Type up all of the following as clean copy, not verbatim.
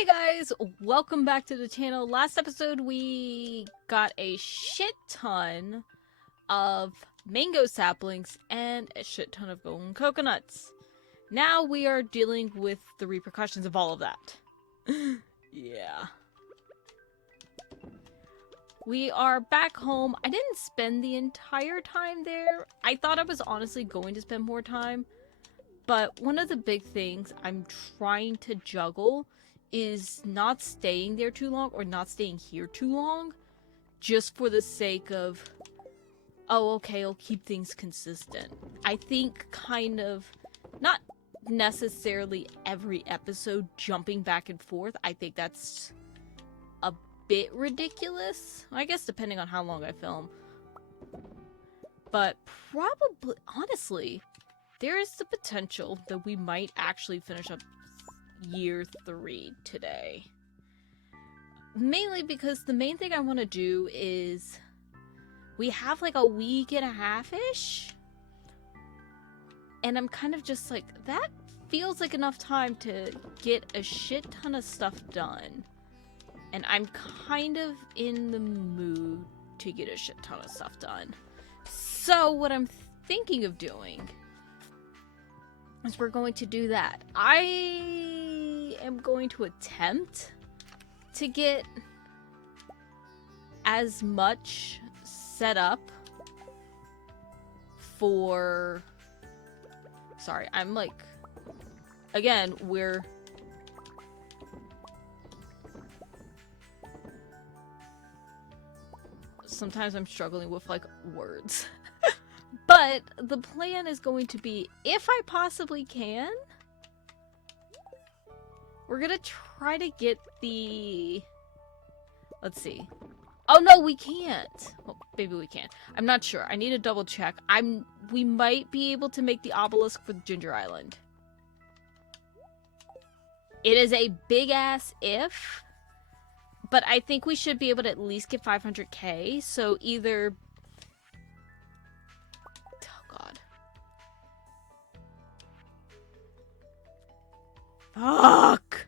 Hey guys, welcome back to the channel. Last episode we got a shit ton of mango saplings and a shit ton of golden coconuts. Now we are dealing with the repercussions of all of that. Yeah. We are back home. I didn't spend the entire time there. I thought I was honestly going to spend more time. But one of the big things I'm trying to juggle is not staying there too long or not staying here too long just for the sake of, oh, okay, I'll keep things consistent. I think kind of, not necessarily every episode jumping back and forth. I think that's a bit ridiculous. I guess depending on how long I film. But probably, honestly, there is the potential that we might actually finish up year 3 today. Mainly because the main thing I want to do is we have like a week and a half-ish. And I'm kind of just like, that feels like enough time to get a shit ton of stuff done. And I'm kind of in the mood to get a shit ton of stuff done. So what I'm thinking of doing is we're going to do that. I am going to attempt to get as much set up for... Sorry, I'm like... Again, we're... Sometimes I'm struggling with, like, words. But the plan is going to be, if I possibly can, we're gonna try to get the... Let's see. Oh no, we can't. Well, maybe we can. I'm not sure. I need to double check. We might be able to make the obelisk for Ginger Island. It is a big ass if, but I think we should be able to at least get 500k. So either... Fuck!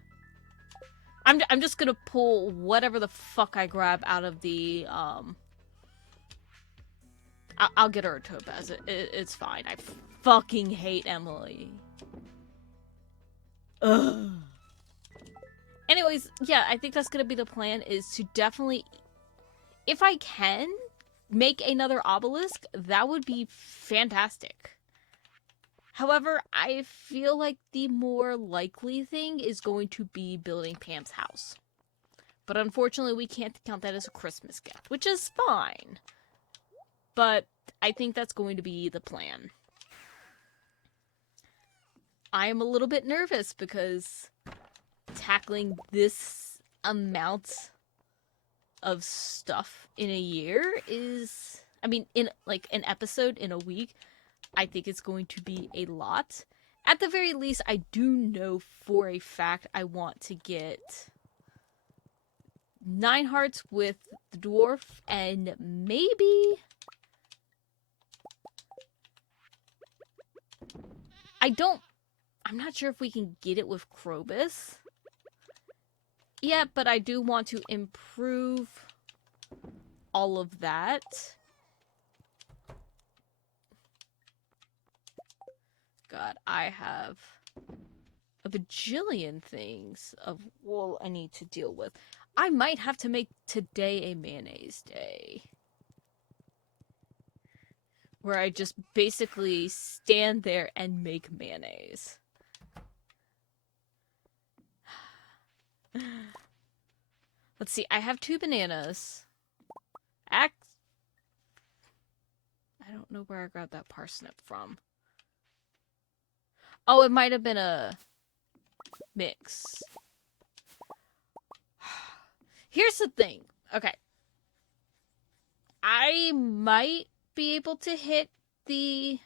I'm just gonna pull whatever the fuck I grab out of the, I'll get her a topaz. It's fine. I fucking hate Emily. Ugh. Anyways, yeah, I think that's gonna be the plan, is to definitely, if I can, make another obelisk. That would be fantastic. However, I feel like the more likely thing is going to be building Pam's house. But unfortunately, we can't count that as a Christmas gift, which is fine. But I think that's going to be the plan. I am a little bit nervous because tackling this amount of stuff in a year is... I mean, in like an episode in a week... I think it's going to be a lot. At the very least, I do know for a fact I want to get 9 hearts with the dwarf and maybe... I'm not sure if we can get it with Krobus. Yeah, but I do want to improve all of that. God, I have a bajillion things of wool I need to deal with. I might have to make today a mayonnaise day. Where I just basically stand there and make mayonnaise. Let's see, I have 2 bananas. I don't know where I grabbed that parsnip from. Oh, it might have been a mix. Here's the thing. Okay. I might be able to hit the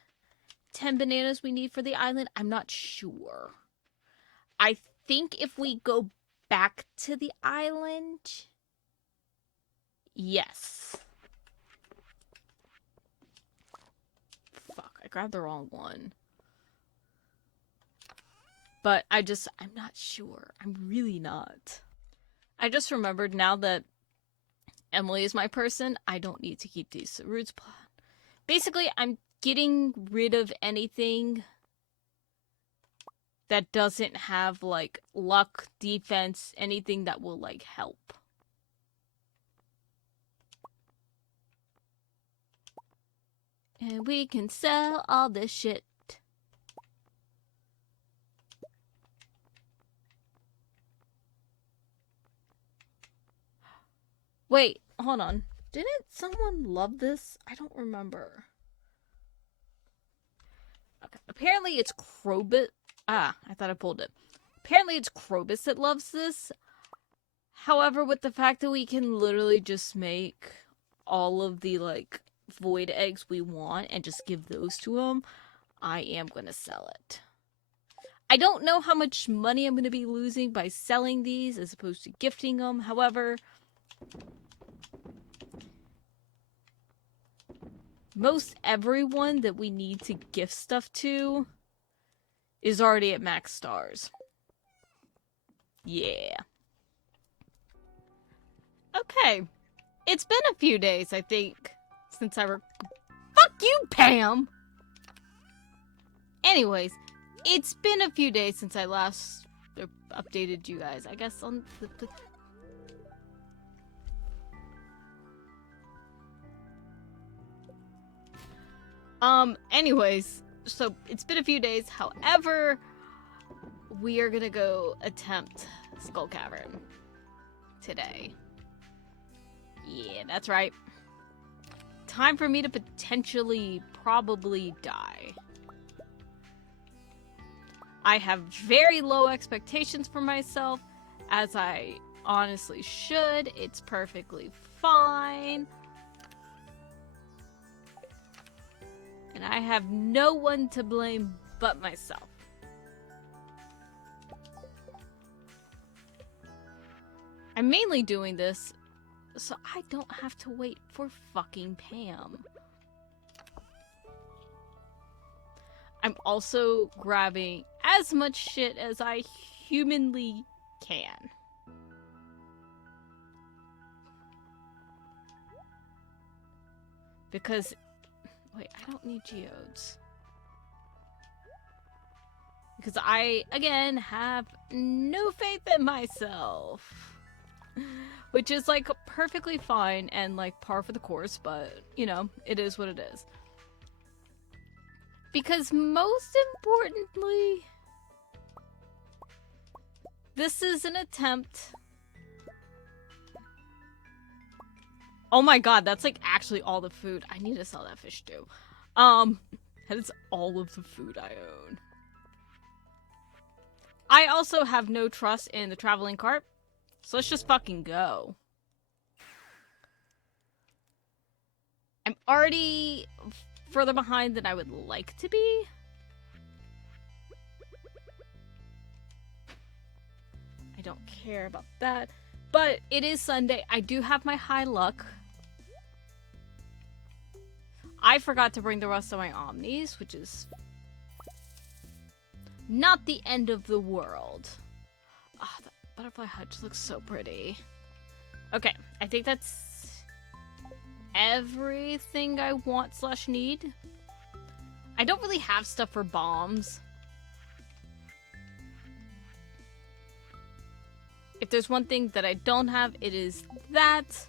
10 bananas we need for the island. I'm not sure. I think if we go back to the island... Yes. Fuck, I grabbed the wrong one. But I'm not sure. I'm really not. I just remembered now that Emily is my person, I don't need to keep these roots. Basically, I'm getting rid of anything that doesn't have, like, luck, defense, anything that will, like, help. And we can sell all this shit. Wait, hold on. Didn't someone love this? I don't remember. Okay, apparently it's Krobus. I thought I pulled it. Apparently it's Krobus that loves this. However, with the fact that we can literally just make all of the, like, void eggs we want and just give those to him, I am gonna sell it. I don't know how much money I'm gonna be losing by selling these as opposed to gifting them. However, most everyone that we need to gift stuff to is already at max stars. Yeah. Okay. It's been a few days, I think, since I Fuck you, Pam! Anyways, it's been a few days since I last updated you guys. I guess on the... Anyways, so it's been a few days. However, we are gonna go attempt Skull Cavern today. Yeah, that's right. Time for me to potentially probably die. I have very low expectations for myself, as I honestly should. It's perfectly fine. And I have no one to blame but myself. I'm mainly doing this so I don't have to wait for fucking Pam. I'm also grabbing as much shit as I humanly can. Because, wait, I don't need geodes. Because I, again, have no faith in myself. Which is, like, perfectly fine and, like, par for the course, but, you know, it is what it is. Because most importantly, this is an attempt. Oh my god, that's, like, actually all the food. I need to sell that fish too. That is all of the food I own. I also have no trust in the traveling cart. So let's just fucking go. I'm already further behind than I would like to be. I don't care about that. But it is Sunday. I do have my high luck. I forgot to bring the rest of my omnis, which is not the end of the world. Ah, oh, butterfly hutch looks so pretty. Okay, I think that's everything I want / need. I don't really have stuff for bombs. If there's one thing that I don't have, it is that.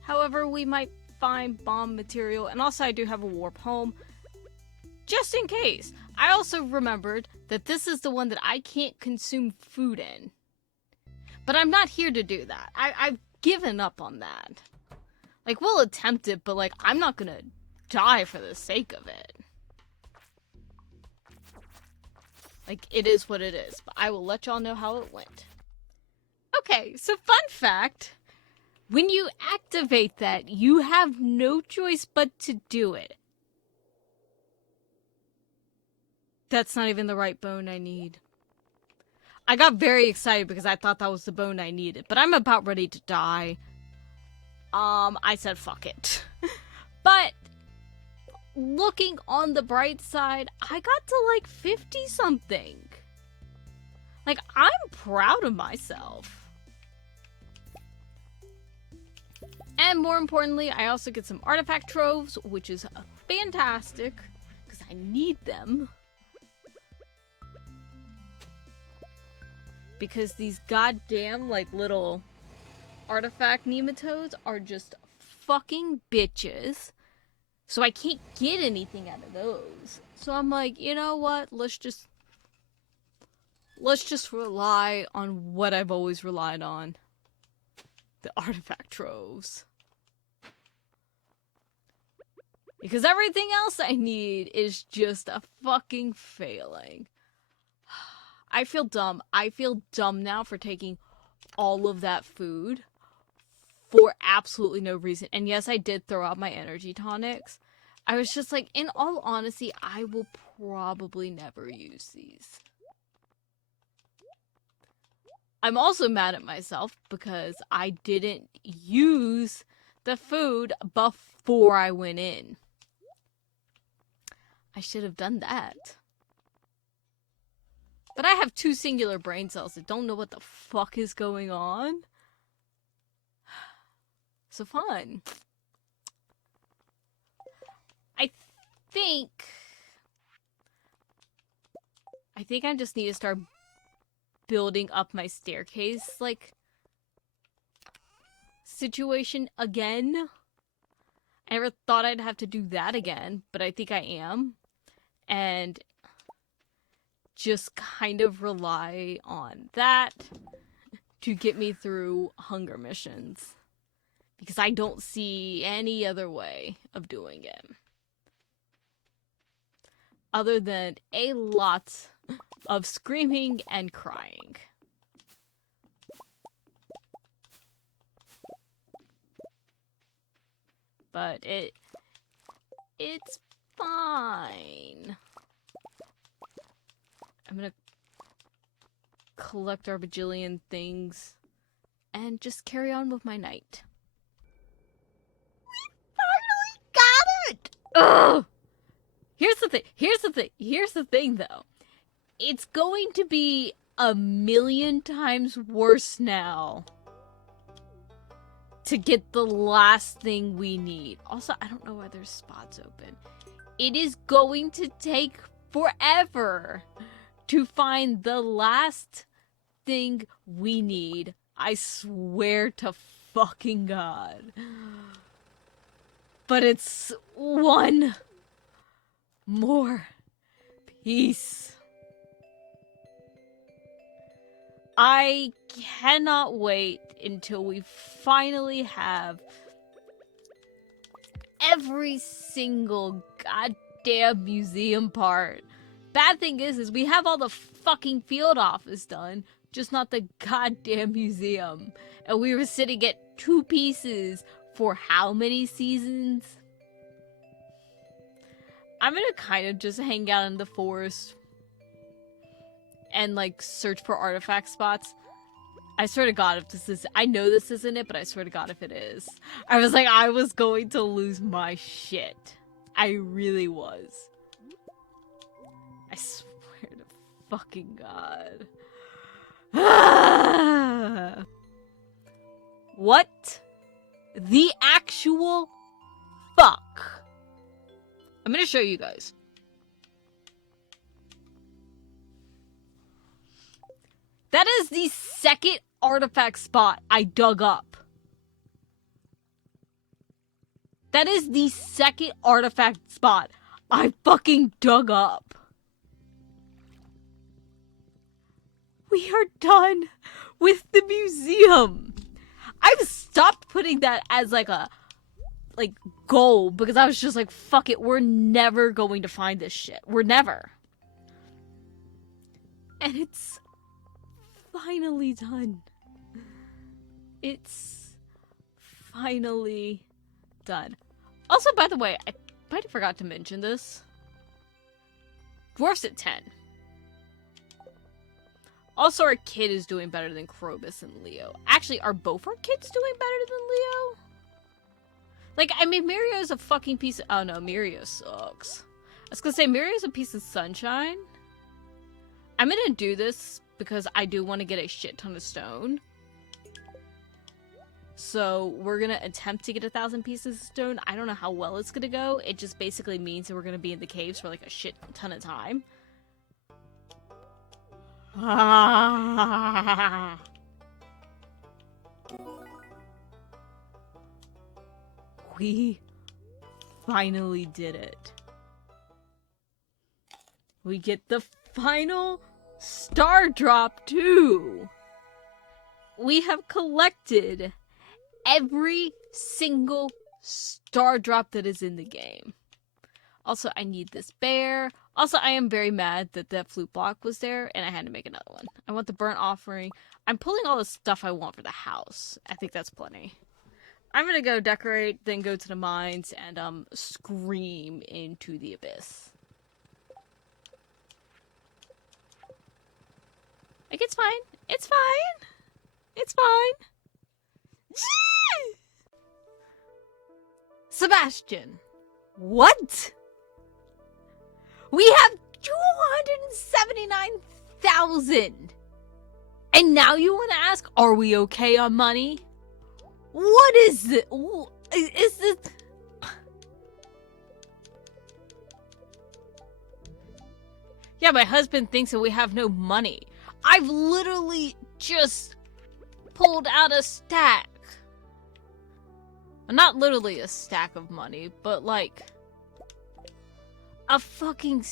However, we might find bomb material. And also I do have a warp home. Just in case. I also remembered that this is the one that I can't consume food in. But I'm not here to do that. I've given up on that. Like, we'll attempt it, but, like, I'm not gonna die for the sake of it. Like, it is what it is. But I will let y'all know how it went. Okay, so fun fact. When you activate that, you have no choice but to do it. That's not even the right bone I need. I got very excited because I thought that was the bone I needed, but I'm about ready to die. I said fuck it. But looking on the bright side, I got to like 50 something. Like, I'm proud of myself. And more importantly, I also get some artifact troves, which is fantastic, because I need them. Because these goddamn, like, little artifact nematodes are just fucking bitches. So I can't get anything out of those. So I'm like, you know what? Let's just rely on what I've always relied on. The artifact troves. Because everything else I need is just a fucking failing. I feel dumb. I feel dumb now for taking all of that food for absolutely no reason. And yes, I did throw out my energy tonics. I was just like, in all honesty, I will probably never use these. I'm also mad at myself because I didn't use the food before I went in. I should have done that. But I have 2 singular brain cells that don't know what the fuck is going on. So fun. I think I just need to start building up my staircase, like, situation again. I never thought I'd have to do that again, but I think I am. And just kind of rely on that to get me through hunger missions. Because I don't see any other way of doing it. Other than a lot of screaming and crying. But it's fine. I'm gonna collect our bajillion things and just carry on with my night. We finally got it! Ugh! Here's the thing though. It's going to be a million times worse now to get the last thing we need. Also, I don't know why there's spots open. It is going to take forever to find the last thing we need. I swear to fucking God. But it's one more piece. I cannot wait until we finally have every single goddamn museum part. Bad thing is we have all the fucking field office done, just not the goddamn museum. And we were sitting at 2 pieces for how many seasons? I'm gonna kind of just hang out in the forest and, like, search for artifact spots. I swear to God, if this is... I know this isn't it, but I swear to God if it is. I was like, I was going to lose my shit. I really was. I swear to fucking God. What the actual fuck? I'm gonna show you guys. That is the second artifact spot I dug up. That is the second artifact spot I fucking dug up. We are done with the museum. I've stopped putting that as like a goal because I was just like, fuck it, we're never going to find this shit. We're never. And it's finally done. It's finally done. Also, by the way, I might have forgot to mention this. Dwarf's at 10. Also, our kid is doing better than Krobus and Leo. Actually, are both our kids doing better than Leo? Like, I mean, Mirio's a fucking piece of... Oh, no, Mirio sucks. I was gonna say, Mirio's a piece of sunshine. I'm gonna do this because I do want to get a shit ton of stone. So we're gonna attempt to get 1,000 pieces of stone. I don't know how well it's gonna go. It just basically means that we're gonna be in the caves for like a shit ton of time. We finally did it. We get the final star drop too. We have collected every single star drop that is in the game. Also, I need this bear. Also, I am very mad that that flute block was there and I had to make another one. I want the burnt offering. I'm pulling all the stuff I want for the house. I think that's plenty. I'm gonna go decorate, then go to the mines and scream into the abyss. Like, it's fine. It's fine. It's fine. Sebastian. What? We have 279,000. And now you want to ask, are we okay on money? What is it? Is this... Yeah, my husband thinks that we have no money. I've literally just pulled out a stack. Not literally a stack of money, but like a fucking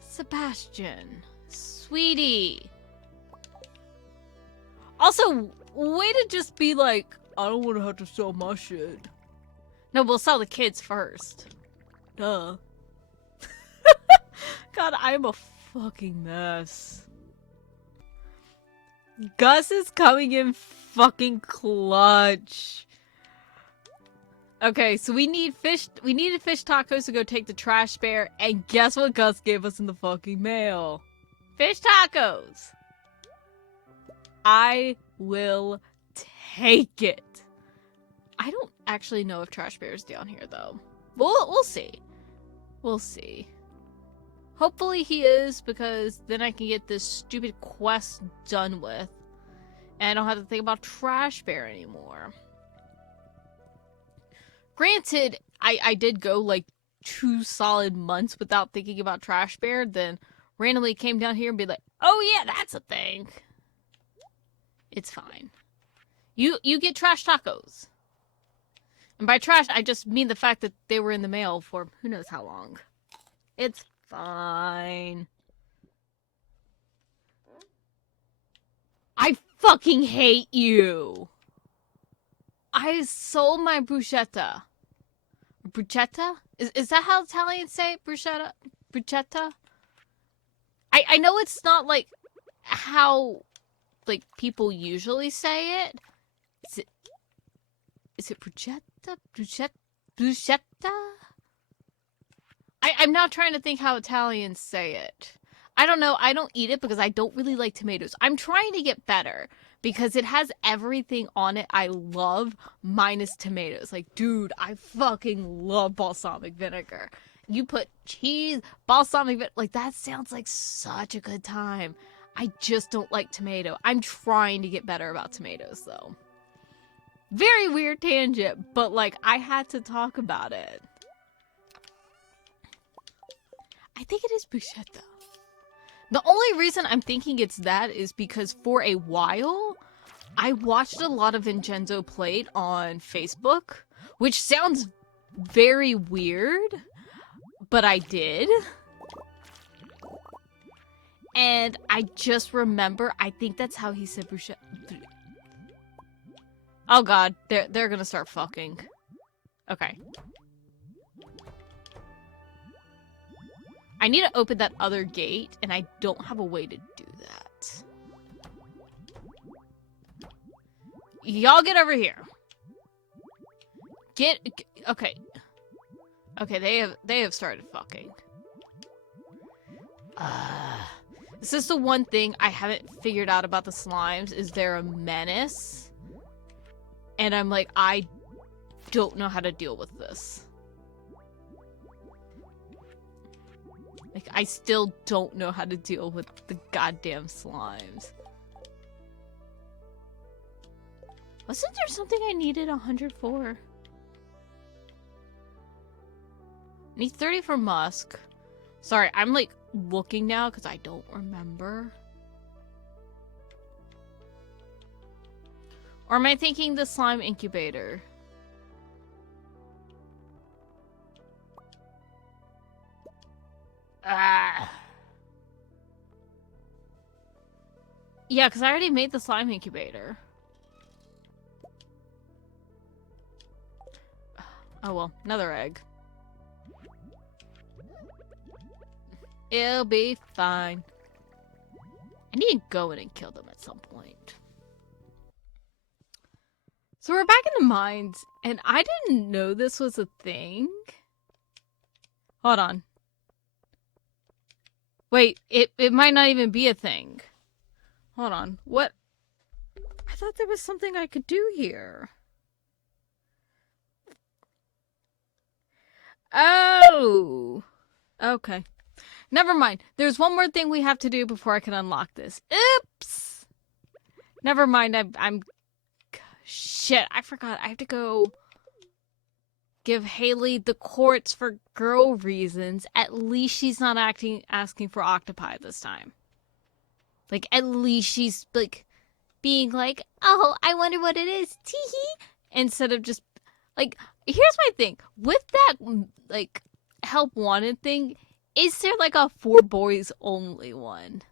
Sebastian, sweetie. Also, way to just be like, I don't want to have to sell my shit. No, we'll sell the kids first. Duh. God, I'm a fucking mess. Gus is coming in fucking clutch. Okay, so we need fish. We needed fish tacos to go take the trash bear, and guess what Gus gave us in the fucking mail? Fish tacos. I will take it. I don't actually know if trash bear is down here though. We'll see. We'll see. Hopefully he is, because then I can get this stupid quest done with. And I don't have to think about Trash Bear anymore. Granted, I did go like 2 solid months without thinking about Trash Bear, then randomly came down here and be like, oh yeah, that's a thing. It's fine. You get trash tacos. And by trash, I just mean the fact that they were in the mail for who knows how long. It's fine. I fucking hate you. I sold my bruschetta. Bruschetta? Is that how Italians say it? Bruschetta? Bruschetta? I know it's not like how like people usually say it. Is it bruschetta? Bruschetta? I'm now trying to think how Italians say it. I don't know. I don't eat it because I don't really like tomatoes. I'm trying to get better because it has everything on it I love minus tomatoes. Like, dude, I fucking love balsamic vinegar. You put cheese, balsamic vinegar. Like, that sounds like such a good time. I just don't like tomato. I'm trying to get better about tomatoes, though. Very weird tangent, but, like, I had to talk about it. I think it is bruschetta. The only reason I'm thinking it's that is because for a while, I watched a lot of Vincenzo play it on Facebook, which sounds very weird, but I did. And I just remember, I think that's how he said bruschetta. Oh god, they're gonna start fucking. Okay. I need to open that other gate, and I don't have a way to do that. Y'all get over here. Okay. Okay, they have started fucking. This is the one thing I haven't figured out about the slimes, is they're a menace. And I'm like, I don't know how to deal with this. Like, I still don't know how to deal with the goddamn slimes. Wasn't there something I needed 100 for? I need 30 for musk. Sorry, I'm like looking now because I don't remember. Or am I thinking the slime incubator? Ah. Yeah, because I already made the slime incubator. Oh well, another egg. It'll be fine. I need to go in and kill them at some point. So we're back in the mines, and I didn't know this was a thing. Hold on. Wait, it might not even be a thing. Hold on. What? I thought there was something I could do here. Oh! Okay. Never mind. There's one more thing we have to do before I can unlock this. Oops! Never mind. I'm... Shit, I forgot. I have to go give Haley the quartz for girl reasons. At least she's not asking for octopi this time. Like, at least she's, like, being like, oh, I wonder what it is. Tee-hee. Instead of just, like, here's my thing. With that, like, help wanted thing, is there, like, a for boys only one?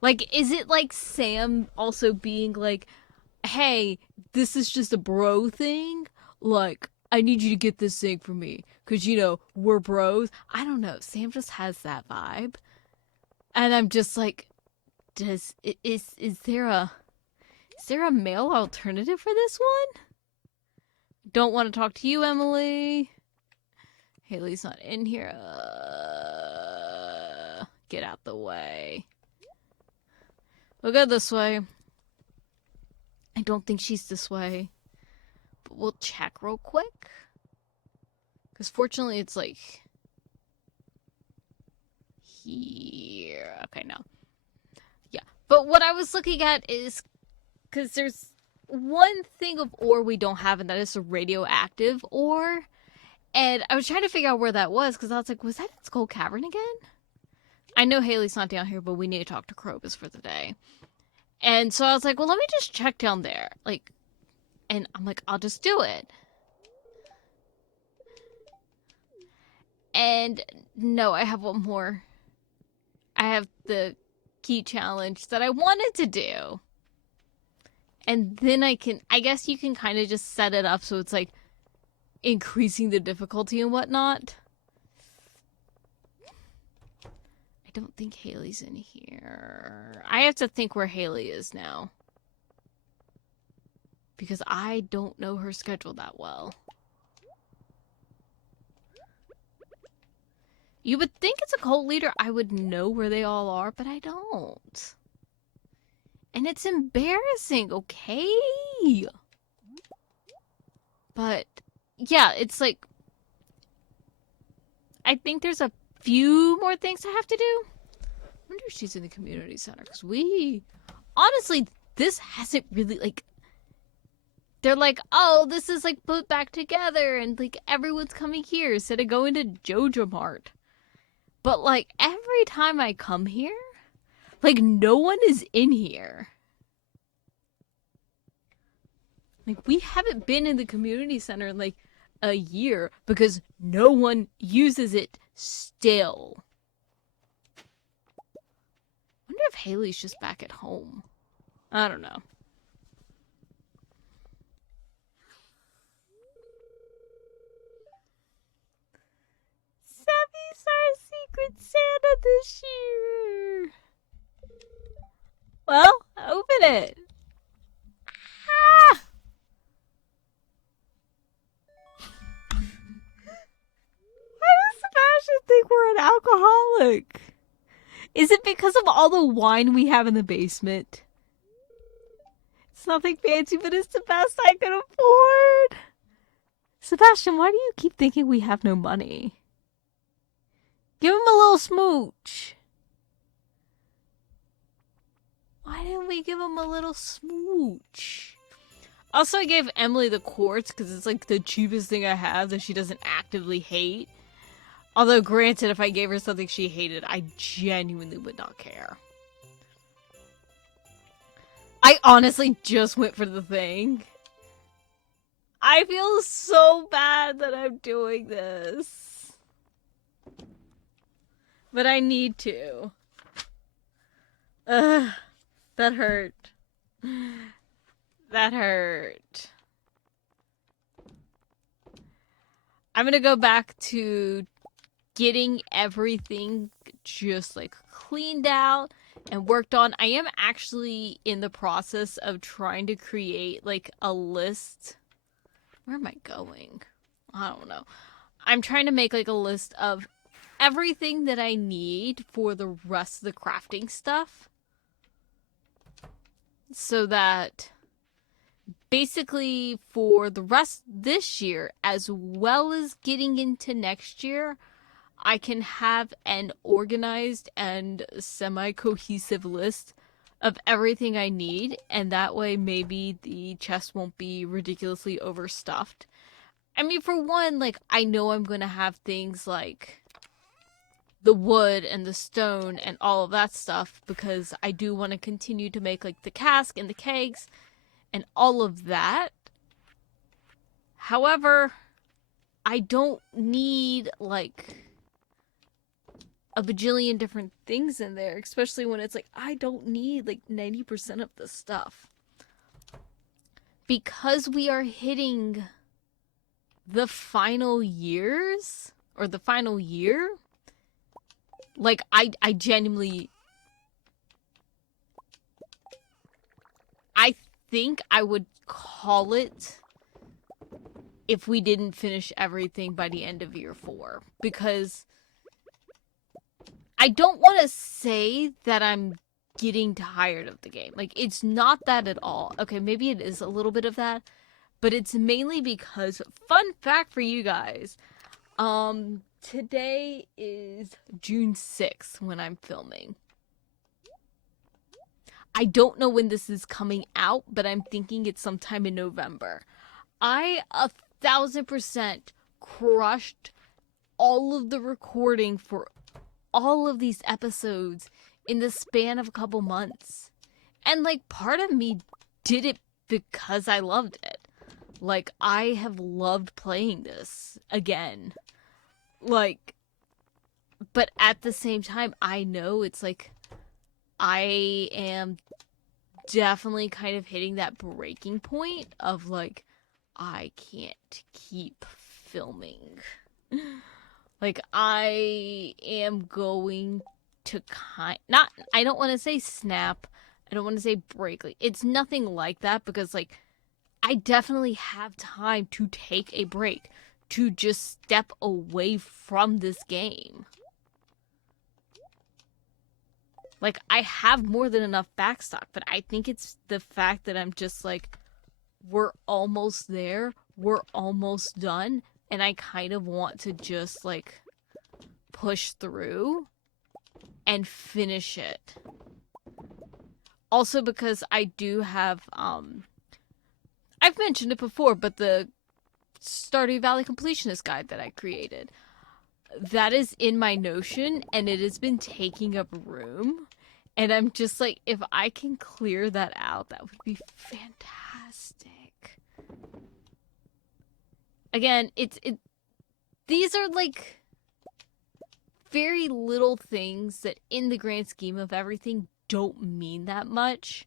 Like, is it, like, Sam also being like, hey, this is just a bro thing? Like, I need you to get this thing for me. Because, you know, we're bros. I don't know. Sam just has that vibe. And I'm just like, is there a male alternative for this one? Don't want to talk to you, Emily. Haley's not in here. Get out the way. We'll go this way. I don't think she's this way. But we'll check real quick. Because fortunately it's like... here. Okay, no. Yeah. But what I was looking at is... because there's one thing of ore we don't have, and that is a radioactive ore. And I was trying to figure out where that was, because I was like, was that in Skull Cavern again? I know Haley's not down here, but we need to talk to Krobus for the day. And so I was like, well, let me just check down there. Like, and I'm like, I'll just do it. And no, I have one more. I have the key challenge that I wanted to do. And then I guess you can kind of just set it up so it's like increasing the difficulty and whatnot. I don't think Haley's in here. I have to think where Haley is now. Because I don't know her schedule that well. You would think as a cult leader I would know where they all are, but I don't. And it's embarrassing, okay? But, yeah, it's like... I think there's a few more things I have to do. I wonder if she's in the community center, because honestly, this hasn't really, like... They're like, oh, this is, like, put back together, and, like, everyone's coming here instead of going to Jojo Mart. But, like, every time I come here... like, no one is in here. Like, we haven't been in the community center in, like, a year because no one uses it still. I wonder if Haley's just back at home. I don't know. Sammy's our secret Santa this year. Well, open it. Ah! Why does Sebastian think we're an alcoholic? Is it because of all the wine we have in the basement? It's nothing fancy, but it's the best I can afford. Sebastian, why do you keep thinking we have no money? Give him a little smooch. Why didn't we give him a little smooch? Also, I gave Emily the quartz because it's like the cheapest thing I have that she doesn't actively hate. Although, granted, if I gave her something she hated, I genuinely would not care. I honestly just went for the thing. I feel so bad that I'm doing this. But I need to. Ugh, that hurt. That hurt. I'm gonna go back to getting everything just like cleaned out and worked on. I am actually in the process of trying to create like a list. Where am I going? I don't know. I'm trying to make like a list of everything that I need for the rest of the crafting stuff. So that basically for the rest this year, as well as getting into next year, I can have an organized and semi-cohesive list of everything I need, and that way maybe the chest won't be ridiculously overstuffed. I mean, for one, like, I know I'm going to have things like the wood and the stone and all of that stuff because I do want to continue to make, like, the cask and the kegs and all of that. However, I don't need, like, a bajillion different things in there, especially when it's like, I don't need, like, 90% of the stuff. Because we are hitting the final years, or the final year, like, I genuinely, I think I would call it if we didn't finish everything by the end of year 4. Because I don't want to say that I'm getting tired of the game. Like, it's not that at all. Okay, maybe it is a little bit of that, but it's mainly because, fun fact for you guys, today is June 6th when I'm filming. I don't know when this is coming out, but I'm thinking it's sometime in November. I 1,000% crushed all of the recording for all of these episodes in the span of a couple months. And, like, part of me did it because I loved it. Like, I have loved playing this again. Like, but at the same time, I know it's like, I am definitely kind of hitting that breaking point of, like, I can't keep filming. Like, I am going to I don't want to say snap. I don't want to say break. Like, it's nothing like that because, like, I definitely have time to take a break, to just step away from this game. Like, I have more than enough backstock, but I think it's the fact that I'm just like, we're almost there, we're almost done, and I kind of want to just, like, push through and finish it. Also because I do have, I've mentioned it before, but the Stardew Valley Completionist Guide that I created, that is in my Notion, and it has been taking up room. And I'm just like, if I can clear that out, that would be fantastic. Again, these are, like, very little things that in the grand scheme of everything don't mean that much.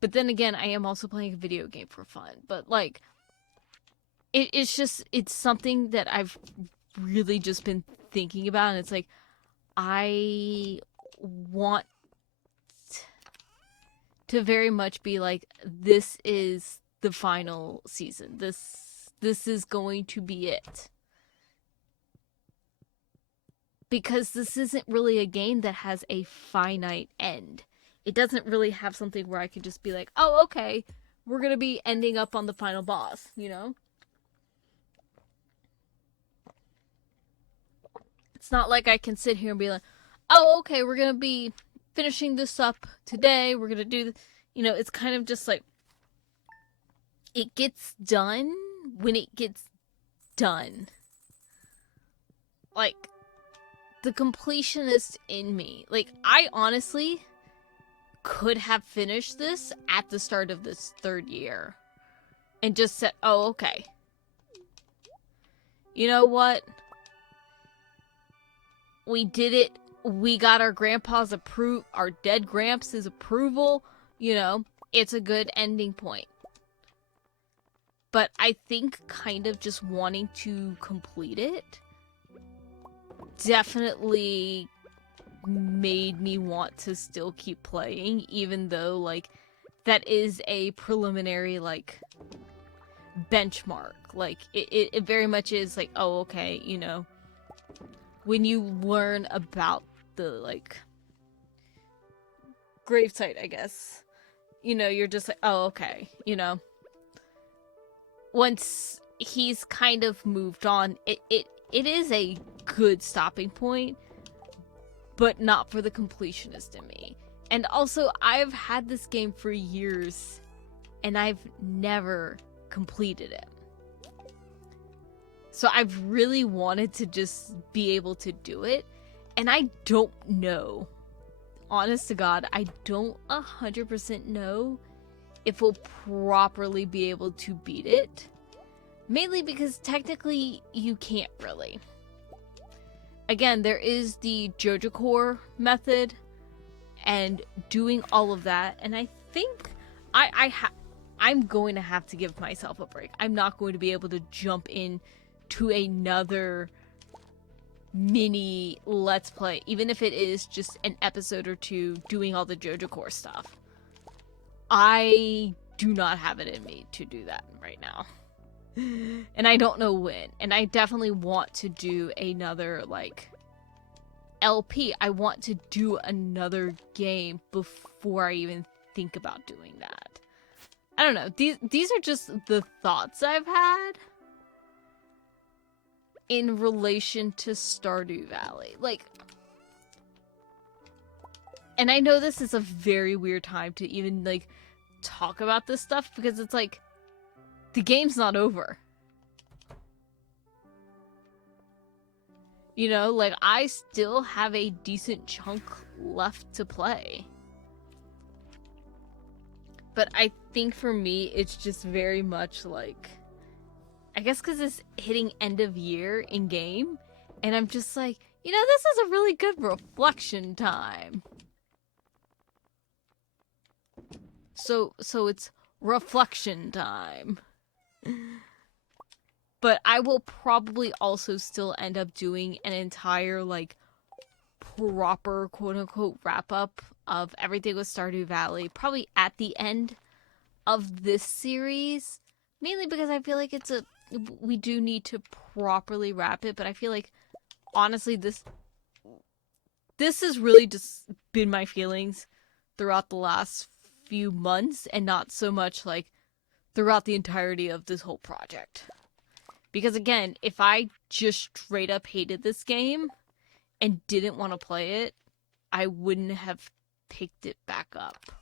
But then again, I am also playing a video game for fun. But, like, it's just, it's something that I've really just been thinking about. And it's like, I want to very much be like, this is the final season. This is going to be it. Because this isn't really a game that has a finite end. It doesn't really have something where I could just be like, oh, okay, we're going to be ending up on the final boss, you know? It's not like I can sit here and be like, oh, okay, we're gonna be finishing this up today. We're gonna do, it's kind of just like it gets done when it gets done. Like, the completionist in me. Like, I honestly could have finished this at the start of this 3rd year and just said, oh, okay. You know what? We did it. We got our grandpa's our dead gramps' approval. It's a good ending point. But I think kind of just wanting to complete it definitely made me want to still keep playing, even though, like, that is a preliminary, like, benchmark. Like, it very much is like, oh, okay, when you learn about the, like, gravesite, I guess, you're just like, oh, okay, once he's kind of moved on, it is a good stopping point, but not for the completionist in me. And also, I've had this game for years, and I've never completed it. So I've really wanted to just be able to do it, and I don't know. Honest to God, I don't 100% know if we'll properly be able to beat it. Mainly because technically you can't really. Again, there is the Jojo Core method and doing all of that, and I think I'm going to have to give myself a break. I'm not going to be able to jump in to another mini Let's Play, even if it is just an episode or two doing all the Jojo Core stuff. I do not have it in me to do that right now. And I don't know when. And I definitely want to do another, like, LP. I want to do another game before I even think about doing that. I don't know. These are just the thoughts I've had in relation to Stardew Valley. Like, and I know this is a very weird time to even, like, talk about this stuff, because it's like, the game's not over. Like, I still have a decent chunk left to play. But I think for me, it's just very much like, I guess because it's hitting end of year in game, and I'm just like, this is a really good reflection time. So it's reflection time. But I will probably also still end up doing an entire, like, proper quote-unquote wrap-up of everything with Stardew Valley, probably at the end of this series, mainly because I feel like we do need to properly wrap it, but I feel like, honestly, this has really just been my feelings throughout the last few months, and not so much, like, throughout the entirety of this whole project. Because, again, if I just straight up hated this game and didn't want to play it, I wouldn't have picked it back up.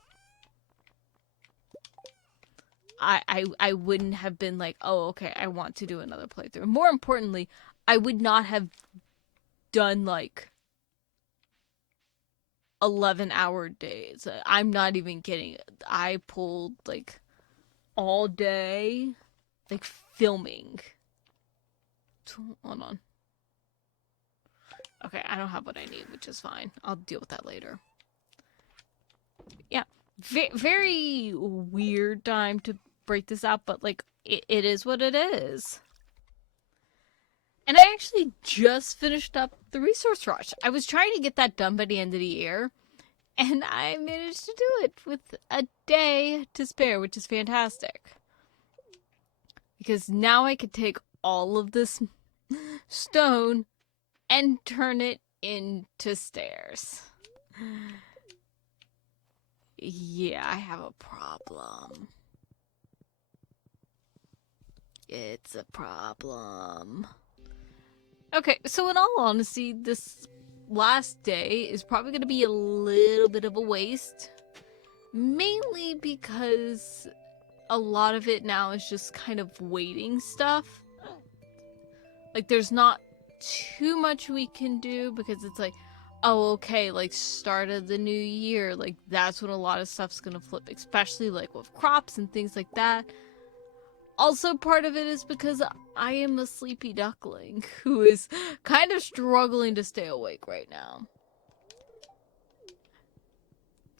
I wouldn't have been like, oh, okay, I want to do another playthrough. More importantly, I would not have done, like, 11-hour days. I'm not even kidding. I pulled, like, all day, like, filming. Hold on. Okay, I don't have what I need, which is fine. I'll deal with that later. Yeah, very weird time to break this out, but, like, it is what it is. And I actually just finished up the Resource Rush. I was trying to get that done by the end of the year, and I managed to do it with a day to spare, which is fantastic. Because now I could take all of this stone and turn it into stairs. Yeah, I have a problem. It's a problem. Okay, so in all honesty, this last day is probably going to be a little bit of a waste. Mainly because a lot of it now is just kind of waiting stuff. Like, there's not too much we can do because it's like, oh, okay, like, start of the new year. Like, that's when a lot of stuff's going to flip, especially like with crops and things like that. Also, part of it is because I am a sleepy duckling who is kind of struggling to stay awake right now.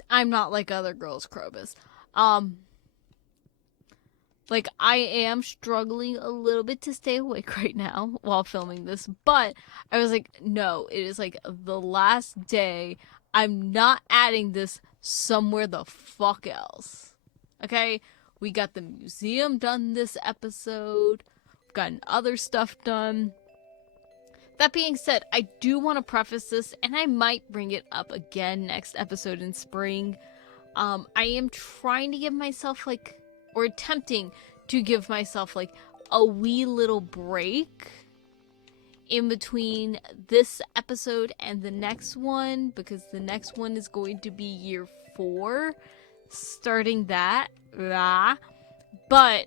I'm not like other girls, Krobus. Like, I am struggling a little bit to stay awake right now while filming this, but I was like, no, it is like the last day. I'm not adding this somewhere the fuck else. Okay? We got the museum done this episode. We've gotten other stuff done. That being said, I do want to preface this, and I might bring it up again next episode in spring. I am trying to give myself, like, or attempting to give myself, like, a wee little break in between this episode and the next one, because the next one is going to be year 4, starting that. But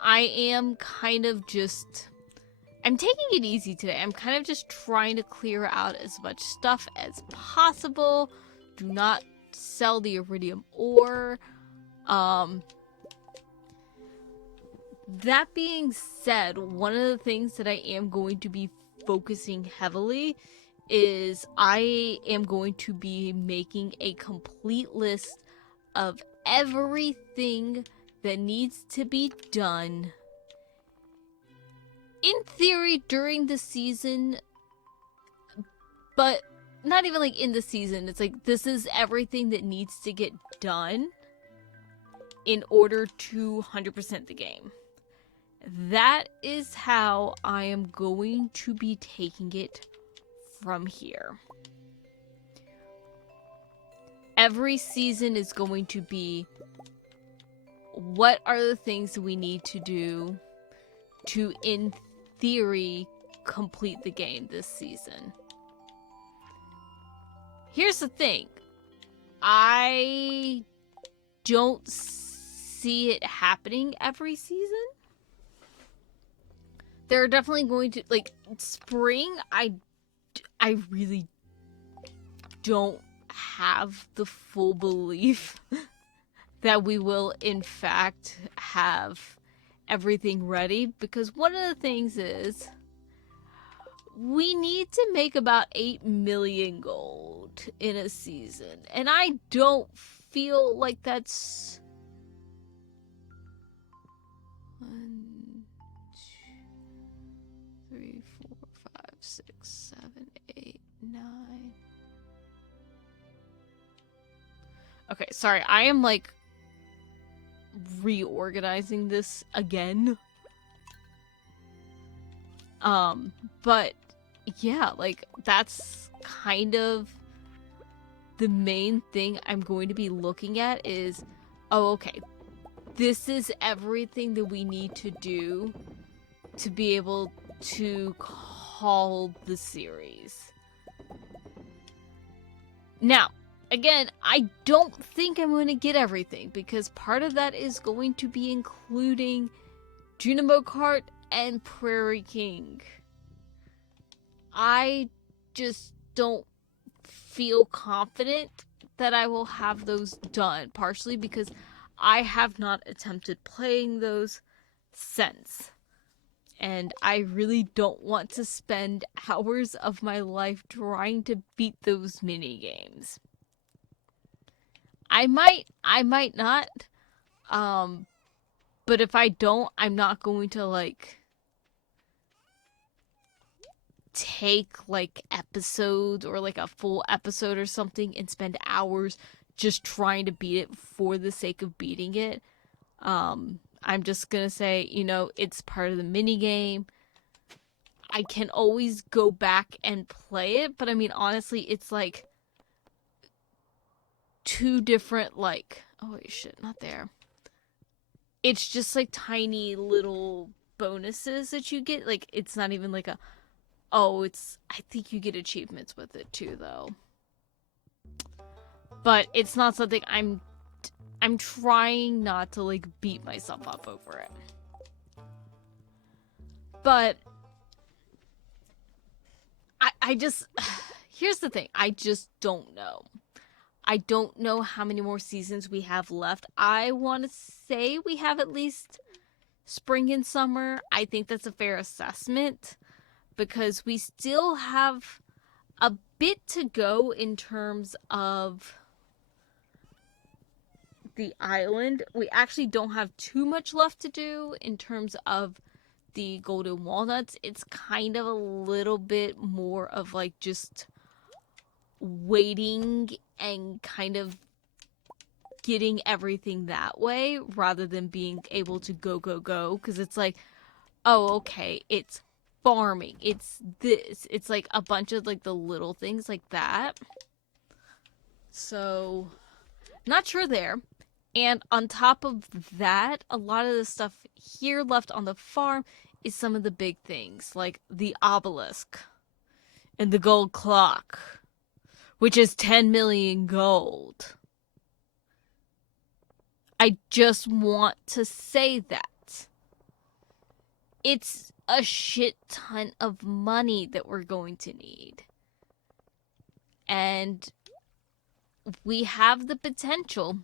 I am kind of just... I'm taking it easy today. I'm kind of just trying to clear out as much stuff as possible. Do not sell the iridium ore. That being said, one of the things that I am going to be focusing heavily is I am going to be making a complete list of everything that needs to be done. In theory, during the season, but not even like in the season. It's like, this is everything that needs to get done in order to 100% the game. That is how I am going to be taking it from here. Every season is going to be, what are the things we need to do to, in theory, complete the game this season. Here's the thing. I don't see it happening every season. There are definitely going to, like, spring, I really don't have the full belief that we will, in fact, have everything ready, because one of the things is we need to make about 8 million gold in a season, and I don't feel like that's 1, 2, 3, 4, 5, 6, 7, 8, 9. Okay, sorry, I am like reorganizing this again. But yeah, like, that's kind of the main thing I'm going to be looking at is, oh, okay, this is everything that we need to do to be able to call the series. Now, again, I don't think I'm going to get everything, because part of that is going to be including Junimo Cart and Prairie King. I just don't feel confident that I will have those done, partially because I have not attempted playing those since. And I really don't want to spend hours of my life trying to beat those mini games. I might not. But if I don't, I'm not going to, like, take, like, episodes or, like, a full episode or something and spend hours just trying to beat it for the sake of beating it. I'm just gonna say, you know, it's part of the mini game. I can always go back and play it, but I mean, honestly, it's like 2 different, like, oh wait, shit, not there. It's just like tiny little bonuses that you get. Like, it's not even like a Oh, I think you get achievements with it too, though. But it's not something I'm trying not to, like, beat myself up over it. But I just, here's the thing. I just don't know. I don't know how many more seasons we have left. I want to say we have at least spring and summer. I think that's a fair assessment because we still have a bit to go in terms of the island. We actually don't have too much left to do in terms of the golden walnuts. It's kind of a little bit more of like just waiting and kind of getting everything that way rather than being able to go because it's like, oh, okay, it's farming, it's this, it's like a bunch of like the little things like that. So not sure there. And on top of that, a lot of the stuff here left on the farm is some of the big things, like the obelisk and the gold clock, which is 10 million gold. I just want to say that. It's a shit ton of money that we're going to need. And we have the potential.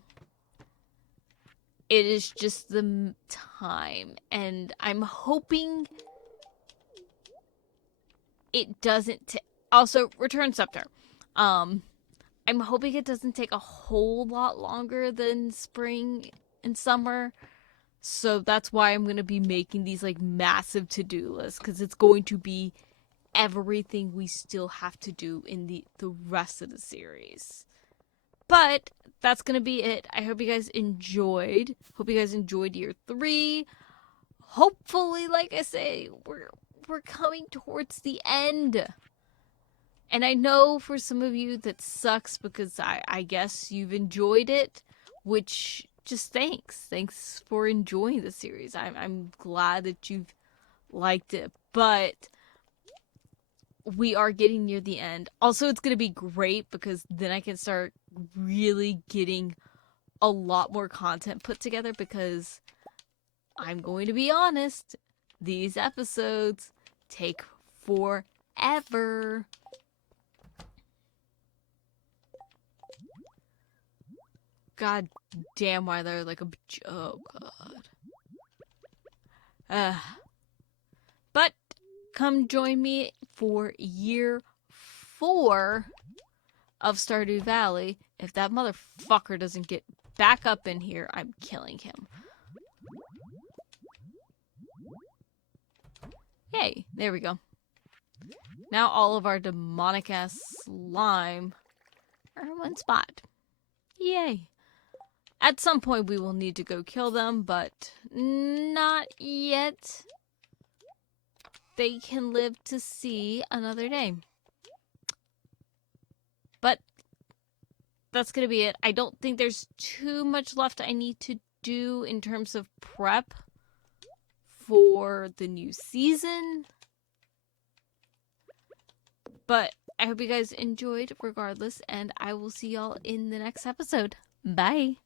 It is just the time. And I'm hoping it doesn't... Also, Return Scepter. I'm hoping it doesn't take a whole lot longer than spring and summer. So that's why I'm going to be making these like massive to-do lists, because it's going to be everything we still have to do in the rest of the series. But that's going to be it. I hope you guys enjoyed. Hope you guys enjoyed year 3. Hopefully, like I say, we're coming towards the end. And I know for some of you that sucks because I guess you've enjoyed it, which just thanks. Thanks for enjoying the series. I'm glad that you've liked it. But we are getting near the end. Also, it's going to be great because then I can start really getting a lot more content put together because I'm going to be honest, these episodes take forever. God damn, why they're like a... Oh, God. But come join me for year 4 of Stardew Valley. If that motherfucker doesn't get back up in here, I'm killing him. Yay, there we go. Now all of our demonic-ass slime are in one spot. Yay. At some point we will need to go kill them, but not yet. They can live to see another day. But that's going to be it. I don't think there's too much left I need to do in terms of prep for the new season. But I hope you guys enjoyed regardless, and I will see y'all in the next episode. Bye!